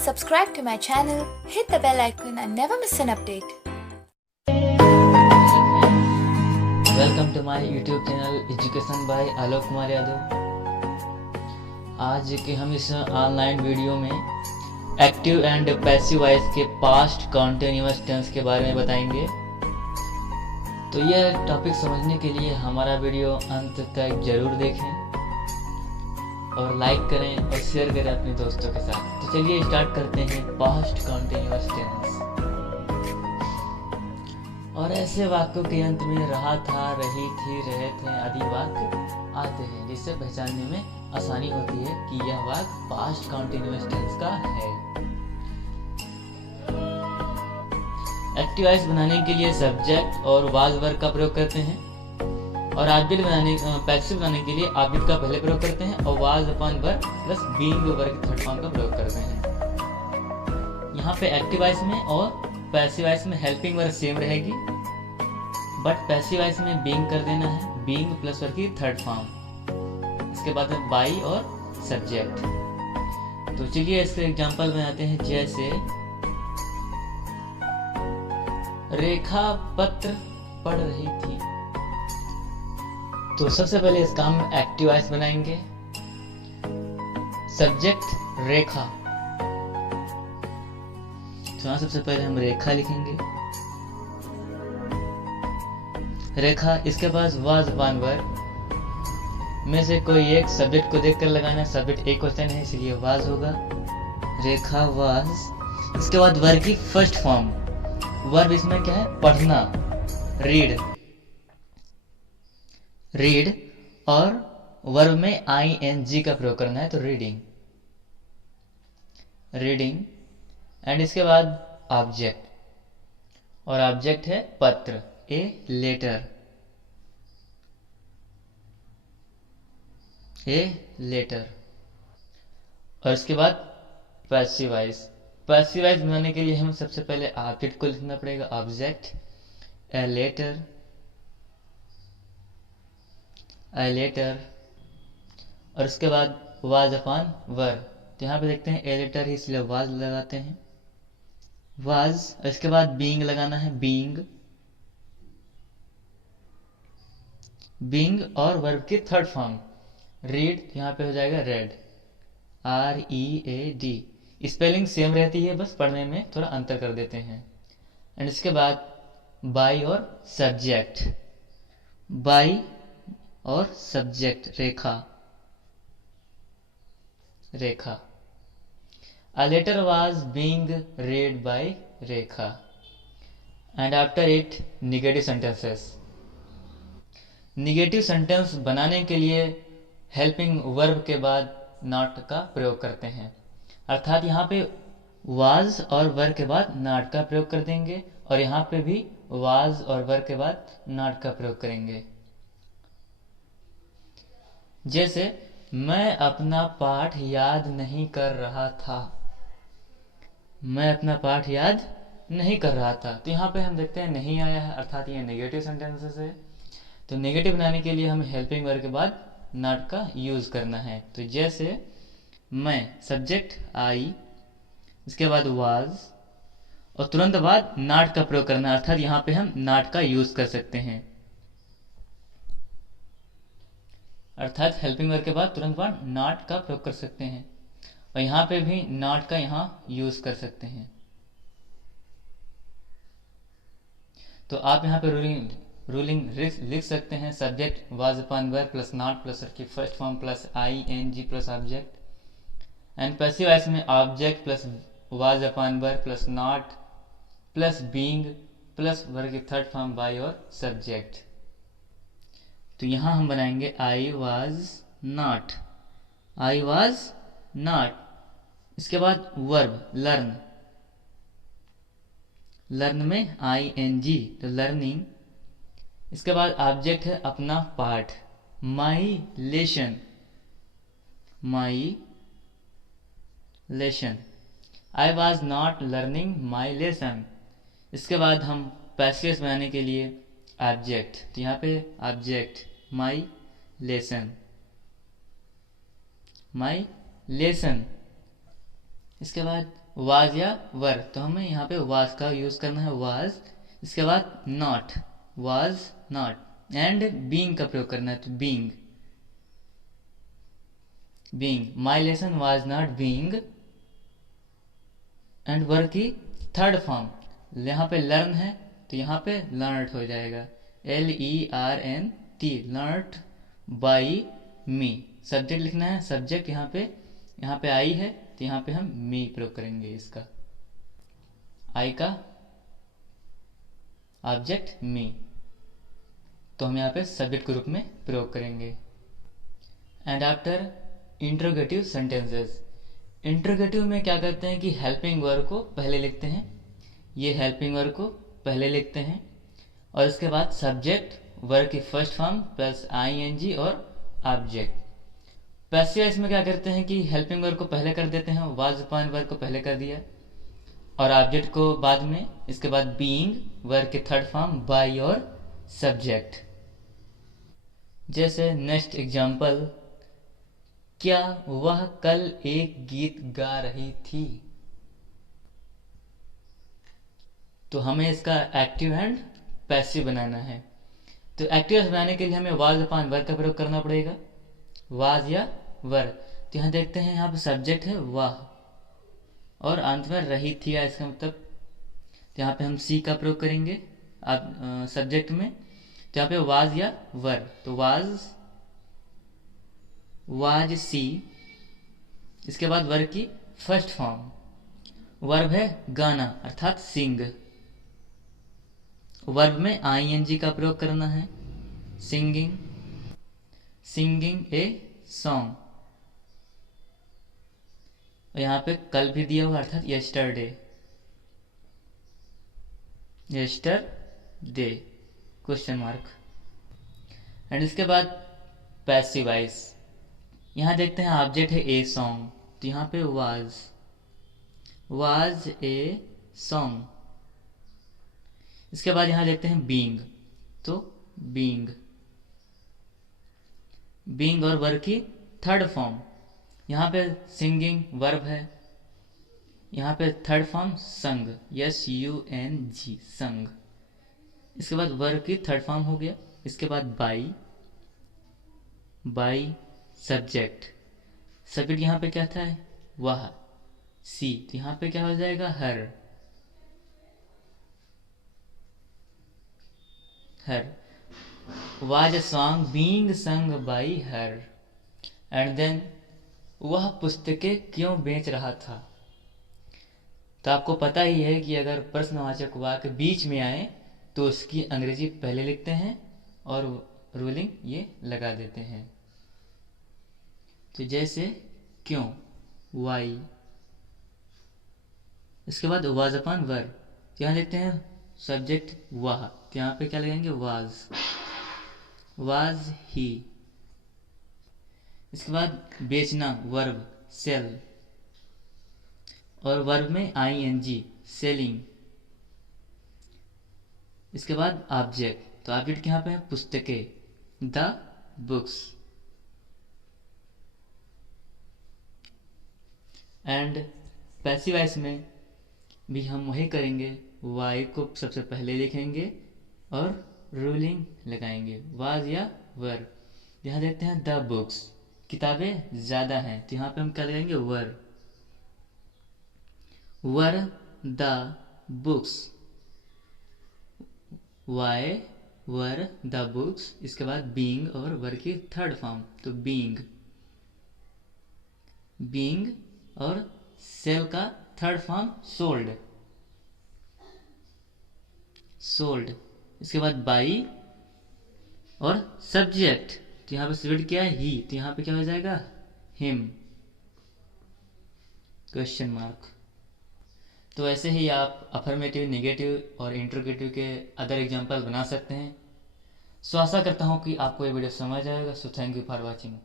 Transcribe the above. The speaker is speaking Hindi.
subscribe to my channel, hit the bell icon and never miss an update. Welcome to my YouTube channel education by Alok Kumar Yadav. आज के हम इस ऑनलाइन वीडियो में एक्टिव एंड पैसिव वॉइस के पास्ट कॉन्टिन्यूअस टेंस के बारे में बताएंगे। तो यह टॉपिक समझने के लिए हमारा वीडियो अंत तक जरूर देखें और लाइक करें और शेयर करें अपने दोस्तों के साथ। तो चलिए स्टार्ट करते हैं पास्ट कॉन्टिन्यूअस टेंस। और ऐसे वाक्यों के अंत में रहा था, रही थी, रहे थे आदि वाक्य आते हैं, जिससे पहचानने में आसानी होती है कि यह वाक्य पास्ट कॉन्टिन्यूअस टेंस का है। एक्टिव वॉइस बनाने के लिए सब्जेक्ट और वाज वर्ब का प्रयोग करते हैं, और ऑब्जेक्ट बनाने पैसिव बनाने के लिए ऑब्जेक्ट का पहले प्रयोग करते हैं और was upon verb plus being verb के थर्ड फॉर्म का प्रयोग करते हैं। यहाँ पे एक्टिव वॉइस में और पैसिव वॉइस में हेल्पिंग वर्ब सेम रहेगी, बट पैसिव वॉइस में बीइंग कर देना है, बीइंग प्लस वर्ब की थर्ड फॉर्म, इसके बाद में बाई और सब्जेक्ट। तो चलिए इसके एग्जांपल में आते हैं। जैसे रेखा पत्र पढ़ रही थी। तो सबसे पहले इसका हम एक्टिव वॉइस बनाएंगे। सब्जेक्ट रेखा, तो यहाँ सबसे पहले हम रेखा लिखेंगे, रेखा। इसके पास वाज अपॉन वर्ब में से कोई एक सब्जेक्ट को देखकर लगाना। सब्जेक्ट एक क्वेश्चन है इसलिए वाज होगा, रेखा वाज। इसके बाद वर्ब की फर्स्ट फॉर्म, वर्ब इसमें क्या है, पढ़ना, रीड, रीड, और वर्ब में ING का प्रयोग करना है, तो रीडिंग, रीडिंग। एंड इसके बाद ऑब्जेक्ट, और ऑब्जेक्ट है पत्र, ए लेटर, ए लेटर। और इसके बाद पैसिव वॉइस। पैसिव वॉइस बनाने के लिए हम सबसे पहले ऑब्जेक्ट को लिखना पड़ेगा, object a letter, a letter. और उसके बाद वाज अपॉन वर्ब, तो यहाँ पे देखते हैं ए लेटर ही इसलिए वाज लगाते हैं, वाज। इसके बाद बीइंग लगाना है, बीइंग, बीइंग, और वर्ब की थर्ड फॉर्म रीड, यहाँ पे हो जाएगा रेड, READ। स्पेलिंग सेम रहती है, बस पढ़ने में थोड़ा अंतर कर देते हैं। एंड इसके बाद बाई और सब्जेक्ट, बाई और subject Rekha, Rekha. A letter was being read by Rekha. And after it, negative sentences. Negative sentence बनाने के लिए हेल्पिंग वर्ब के बाद नॉट का प्रयोग करते हैं, अर्थात यहाँ पे वाज और वर्ब के बाद नॉट का प्रयोग कर देंगे, और यहाँ पे भी वाज और वर्ब के बाद नॉट का प्रयोग करेंगे। जैसे मैं अपना पाठ याद नहीं कर रहा था, मैं अपना पाठ याद नहीं कर रहा था। तो यहाँ पे हम देखते हैं नहीं आया है, अर्थात ये नेगेटिव सेंटेंसेस है। तो नेगेटिव बनाने के लिए हमें हेल्पिंग वर्ब के बाद नॉट का यूज करना है। तो जैसे मैं, सब्जेक्ट आई, इसके बाद वाज, और तुरंत बाद नॉट का प्रयोग करना, अर्थात यहाँ पे हम नॉट का यूज कर सकते हैं, अर्थात हेल्पिंग वर्ब के बाद तुरंत बाद नॉट का प्रयोग कर सकते हैं, और यहाँ पे भी नॉट का यहाँ यूज कर सकते हैं। तो आप यहाँ पे रूलिंग लिख सकते हैं, subject was upon verb plus not plus की first form plus ING plus object. And passive voice में object plus was upon verb plus not plus being plus verb की थर्ड फॉर्म बाई और सब्जेक्ट। तो यहाँ हम बनाएंगे I was not, I was not. इसके बाद वर्ब लर्न, लर्न में ING, तो लर्निंग। इसके बाद ऑब्जेक्ट है अपना पाठ, my lesson, my lesson. I was not learning my lesson. इसके बाद हम पैसिव बनाने के लिए ऑब्जेक्ट, तो यहाँ पे ऑब्जेक्ट माई लेसन, माई लेसन। इसके बाद वाज या वर, तो हमें यहाँ पे वाज का यूज करना है, वाज। इसके बाद not, was not. And being का प्रयोग करना है, तो being, being, my lesson was not being. And verb की थर्ड फॉर्म, यहाँ पे लर्न है तो यहाँ पे लर्नड हो जाएगा, LERNT, learned by me. Subject लिखना है, सब्जेक्ट यहाँ पे आई है तो यहाँ पे हम मी प्रयोग करेंगे, इसका आई का ऑब्जेक्ट मी, तो हम यहाँ पे सब्जेक्ट के रूप में प्रयोग करेंगे। And after interrogative sentences, interrogative में क्या करते हैं कि हेल्पिंग वर्ब को पहले लिखते हैं, ये हेल्पिंग वर्ब को पहले लिखते हैं, और इसके बाद सब्जेक्ट, वर्ब की फर्स्ट फॉर्म प्लस ING और ऑब्जेक्ट। पैसिव वॉइस में क्या करते हैं कि हेल्पिंग वर्ब को पहले कर देते हैं, वाज अपॉन वर्ब को पहले कर दिया और ऑब्जेक्ट को बाद में, इसके बाद बीइंग, वर्ब की थर्ड फॉर्म बाई और सब्जेक्ट। जैसे नेक्स्ट एग्जांपल, क्या वह कल एक गीत गा रही थी, तो हमें इसका एक्टिव एंड पैसिव बनाना है। तो एक्टिव बनाने के लिए हमें वाज अपॉन वर्ब का प्रयोग करना पड़ेगा, वाज या वर। तो यहाँ देखते हैं, यहाँ पे सब्जेक्ट है वाह और अंत में रही थी, इसका मतलब, तो यहाँ पे हम सी का प्रयोग करेंगे सब्जेक्ट में, तो यहाँ पे वाज या वर, तो वाज सी। इसके बाद वर्ब की फर्स्ट फॉर्म, वर्ब है गाना अर्थात सिंग, वर्ब में ING का प्रयोग करना है, सिंगिंग, सिंगिंग ए सॉन्ग। और यहाँ पे कल भी दिया हुआ अर्थात yesterday, yesterday question mark. And इसके बाद पैसिव वॉइस, यहाँ देखते हैं ऑब्जेक्ट है ए सॉन्ग, तो यहाँ पे वाज ए सॉन्ग। इसके बाद यहाँ देखते हैं बीइंग, तो बीइंग, बीइंग और वर्ब की थर्ड फॉर्म, यहाँ पे सिंगिंग वर्ब है, यहाँ पे थर्ड फॉर्म संग, SUNG, संग। इसके बाद वर्ब की थर्ड फॉर्म हो गया, इसके बाद बाई सब्जेक्ट, सब्जेक्ट यहाँ पे क्या था, वह सी, तो यहाँ पे क्या हो जाएगा, her, was a song being sung by her। And then वह पुस्तकें क्यों बेच रहा था, तो आपको पता ही है कि अगर प्रश्नवाचक वाक्य बीच में आए तो उसकी अंग्रेजी पहले लिखते हैं और रूलिंग ये लगा देते हैं। तो जैसे क्यों, वाई। इसके बाद वाज अपॉन वर्ब, तो यहाँ देखते हैं सब्जेक्ट वाह, तो यहाँ पे क्या लगाएंगे, वाज ही। इसके बाद बेचना वर्ब सेल, और वर्ब में ING, सेलिंग। इसके बाद ऑब्जेक्ट, तो ऑब्जेक्ट यहाँ पे है पुस्तकें, the books. And passive voice में भी हम वही करेंगे, वाई को सबसे पहले लिखेंगे और रूलिंग लगाएंगे, वाज या वर। यहाँ देखते हैं द बुक्स, किताबें ज्यादा हैं, तो यहाँ पे हम क्या लगाएंगे, were the books, why were the books. इसके बाद बीइंग और वर की थर्ड फॉर्म, तो बीइंग और सेल का थर्ड फॉर्म सोल्ड। इसके बाद बाई और सब्जेक्ट, तो यहाँ पे सब्जेक्ट क्या है, ही, तो यहाँ पे क्या हो जाएगा, हिम, क्वेश्चन मार्क। तो ऐसे ही आप अफर्मेटिव, नेगेटिव और इंट्रोगेटिव के अदर एग्जाम्पल बना सकते हैं। सो आशा करता हूँ कि आपको ये वीडियो समझ आएगा। So thank you for watching.